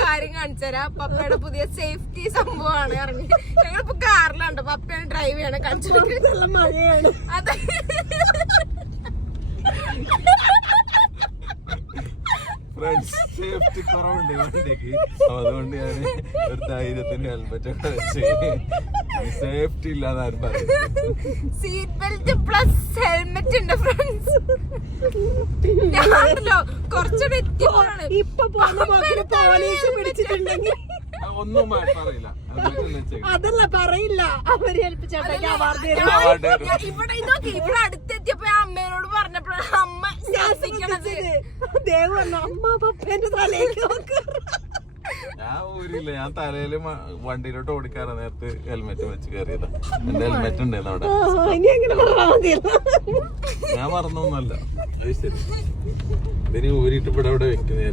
കാര്യം കാണിച്ചുതരാം. പപ്പയുടെ പുതിയ സേഫ്റ്റി സംഭവമാണ് ഇറങ്ങി. ഞങ്ങളിപ്പോ കാറിലുണ്ട്, പപ്പയാണ് ഡ്രൈവ് ചെയ്യണം. കാണിച്ചു മഴയാണ്. അതെ, സേഫ്റ്റി കുറവുണ്ട് വണ്ടിക്ക്, അതുകൊണ്ട് ഞാൻ ഒരു ധൈര്യത്തിന്റെ ഹെൽമെറ്റ് ഒക്കെ വെച്ച് സേഫ്റ്റി ഇല്ലാന്ന് ആരും പറയും. സീറ്റ് ബെൽറ്റ് പ്ലസ് ഹെൽമെറ്റ് ഉണ്ട് ഫ്രണ്ട്സ്. ഞാനല്ലോ കുറച്ചുകൂടെ എത്തിയപ്പോഴാണ് പോലീസ് പിടിച്ചിട്ടുണ്ടെങ്കിൽ ഒന്നും പറയില്ല, അതല്ല പറയില്ല, അവര് ഇവിടെ അടുത്തെത്തിയപ്പോ അമ്മേനോട് പറഞ്ഞപ്പോഴാണ് അമ്മ ശാസിക്കണത്. അമ്മ പപ്പേന്റെ തലയിലേക്ക് നോക്ക്. ഞാൻ ഊരില്ല, ഞാൻ തലയില് വണ്ടിയിലോട്ട് ഓടിക്കാറ് നേരത്തെ ഹെൽമെറ്റ് വെച്ച് കയറിയതാ. എന്റെ ഹെൽമെറ്റ് ഉണ്ടായിരുന്നു അവിടെ. ഞാൻ മറന്നൊന്നുമല്ല. ശരി, ഇതിന് ഊരിട്ട് ഇവിടെ വെക്കുന്നത്.